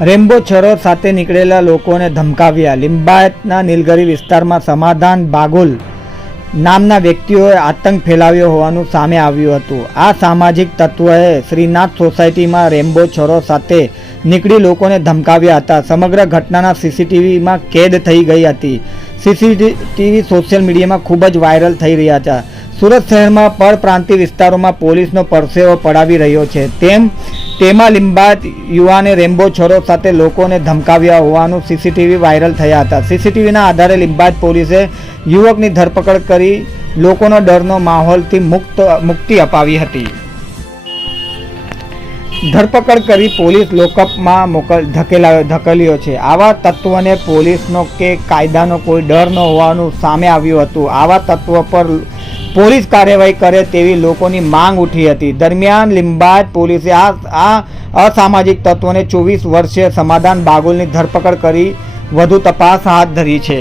Rambo છરો સાથે નીકળેલા લોકોને ધમકાવ્યા. લિંબાયતના નીલગરી વિસ્તારમાં સમાધાન બાગુલ નામના વ્યક્તિઓએ આતંક ફેલાવ્યો હોવાનું સામે આવ્યું હતું. આ સામાજિક તત્વએ શ્રીનાથ સોસાયટીમાં રેમ્બો છરો સાથે નીકળી લોકોને ધમકાવ્યા હતા. સમગ્ર ઘટનાના સીસીટીવીમાં કેદ થઈ ગઈ હતી. સીસીટીવી સોશિયલ મીડિયામાં ખૂબ જ વાયરલ થઈ રહ્યા હતા. સુરત શહેરમાં પરપ્રાંતિય વિસ્તારોમાં પોલીસનો પરસેવો પડાવી રહ્યો છે. તેમ તેમાં લિંબાત યુવાને રેમ્બો છરો સાથે લોકોને ધમકાવ્યા હોવાનું સીસીટીવી વાયરલ થયા હતા. સીસીટીવીના આધારે લિંબાયત પોલીસે યુવકની ધરપકડ કરી લોકોનો ડરનો માહોલથી મુક્ત, મુક્તિ અપાવી હતી. ધરપકડ કરી પોલીસ લોકઅપમાં મોકલ, ધકેલા, ધકેલ્યો છે. આવા તત્વોને પોલીસનો કે કાયદાનો કોઈ ડર ન હોવાનું સામે આવ્યું હતું. આવા તત્વો પર પોલીસ કાર્યવાહી કરે તેવી લોકોની માંગ ઉઠી હતી. દરમિયાન લિંબાયત પોલીસે આ આ અસામાજિક તત્વોને ચોવીસ વર્ષીય સમાધાન બાગુલની ધરપકડ કરી વધુ તપાસ હાથ ધરી છે.